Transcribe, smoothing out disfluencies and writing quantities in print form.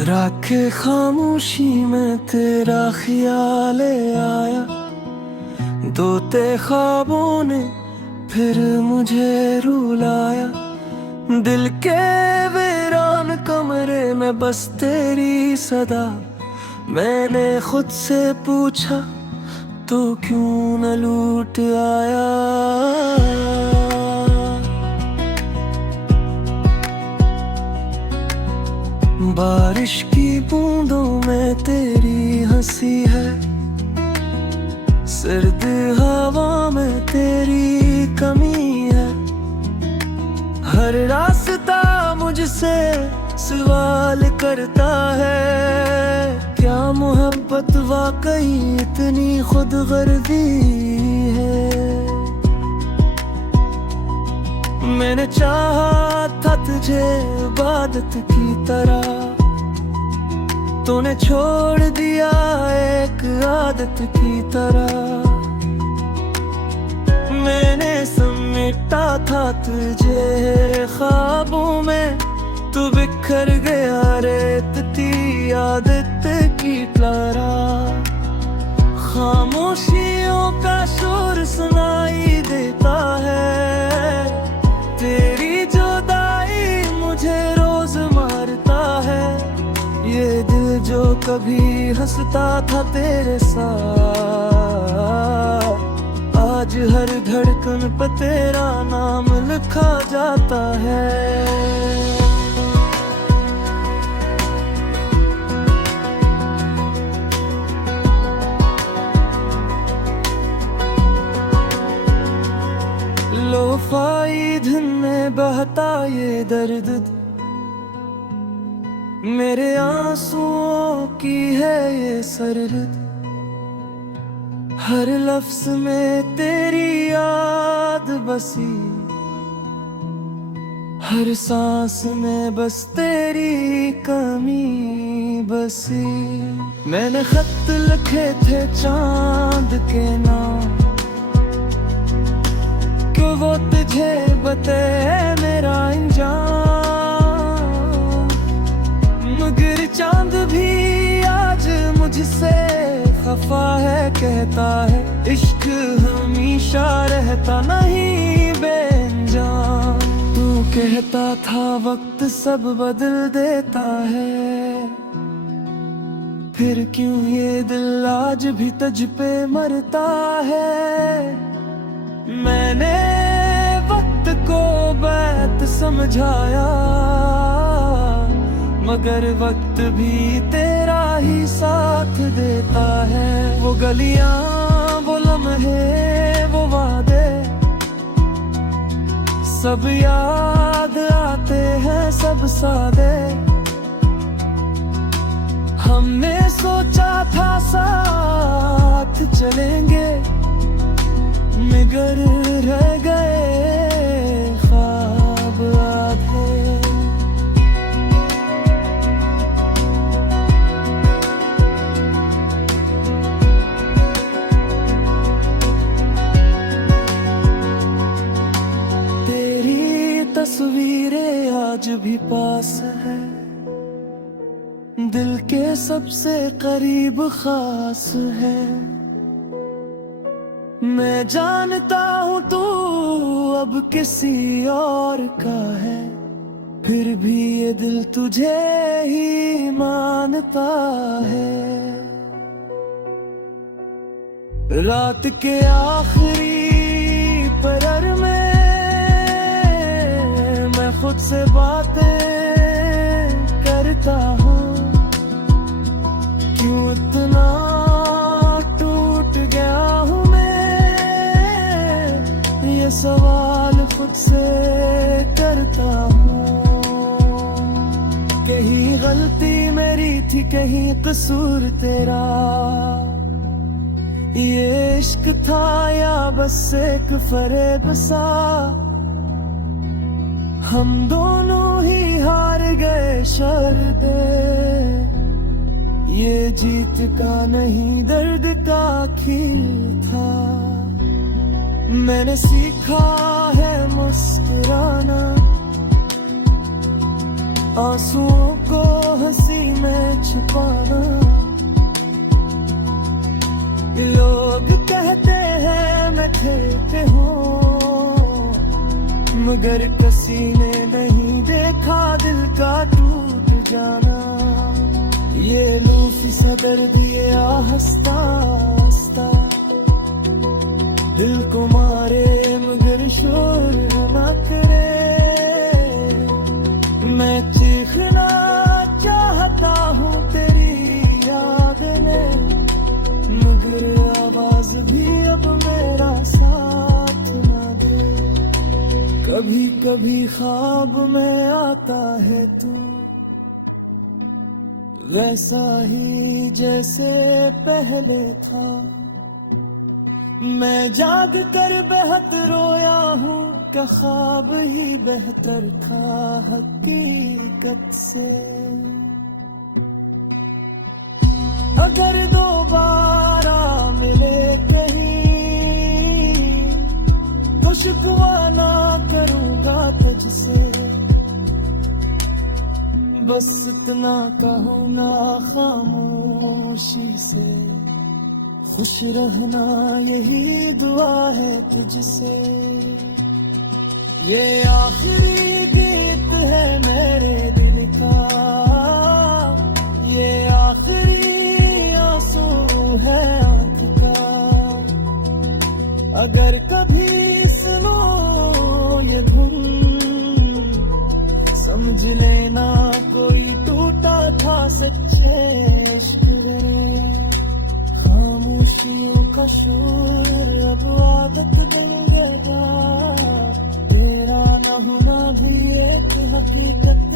राखे खामोशी में तेरा ख्याल आया, दोते ख्वाबों ने फिर मुझे रुलाया। दिल के वीरान कमरे में बस तेरी सदा, मैंने खुद से पूछा तो क्यों न लूट आया। बारिश की बूंदों में तेरी हंसी है, सर्द हवा में तेरी कमी है। हर रास्ता मुझसे सवाल करता है, क्या मोहब्बत वाकई इतनी खुदगर्जी है। मैंने चाहा था तुझे इबादत की तरह, तूने छोड़ दिया एक आदत की तरह। मैंने समेटा था तुझे ख्वाबों में, तू बिखर गया रेतती आदत की तरह। खामोशियों का शोर सुनाई देता है, तेरी जुदाई मुझे रोज मारता है। ये दिल जो कभी हंसता था तेरे साथ, आज हर धड़कन पे तेरा नाम लिखा जाता है। लोफाई धुन में बहता ये दर्द, मेरे आंसुओं की है ये सरहद। हर लफ्ज में तेरी याद बसी, हर सांस में बस तेरी कमी बसी। मैंने खत लिखे थे चांद के नाम, क्यों वो तुझे बते मेरा अंजाम। मगर चांद भी आज मुझसे खफा है, कहता है इश्क हमेशा रहता नहीं बेअंजाम। तू कहता था वक्त सब बदल देता है, फिर क्यों ये दिल आज भी तुझ पे मरता है। मैंने वक्त को बैत समझाया, मगर वक्त भी तेरा ही साथ देता है। वो गलियां, वो लम्हे, वो वादे सब याद आते हैं, सब सादे। हमने सोचा था साथ चलेंगे, मगर रह गए ख्वाब आधे। तेरी तस्वीरें आज भी पास है, दिल के सबसे करीब खास है। मैं जानता हूँ तू अब किसी और का है, फिर भी ये दिल तुझे ही मानता है। रात के आखिरी पहर में मैं खुद से बातें करता हूँ, क्यों इतना टूट गया हूँ। ये सवाल खुद से करता हूँ, कहीं गलती मेरी थी, कहीं कसूर तेरा। ये इश्क था या बस एक फरेब सा, हम दोनों ही हार गए शर्ते। ये जीत का नहीं दर्द का खेल था। मैंने सीखा है मुस्कुराना, आंसुओं को हंसी में छुपाना। लोग कहते हैं मैं ठेके हूँ, मगर किसी ने नहीं देखा दिल का टूट जाना। ये लूफी सा दर्द ये आहस्ता आस्ता दिल को मारे मगर शोर ना करे। मैं चीखना चाहता हूँ तेरी याद में, मगर आवाज भी अब मेरा साथ ना दे। कभी कभी ख्वाब में आता है तू, वैसा ही जैसे पहले था। मैं जाग कर बेहद रोया हूँ, क्या ख्वाब ही बेहतर था हकीकत से। अगर दोबारा मिले कहीं तो शिकवा ना करूँगा तुझसे। बस इतना कहूँ ना खामोशी से, खुश रहना यही दुआ है तुझसे। ये आखिरी गीत है मेरे दिल का, ये आखिरी आंसू है आँख का। अगर कभी सुनो ये धुन, समझ लेना कोई टूटा था सच्चे इश्क में। खामोशियों का शोर अब आदत बन गया, तेरा न होना भी एक हकीकत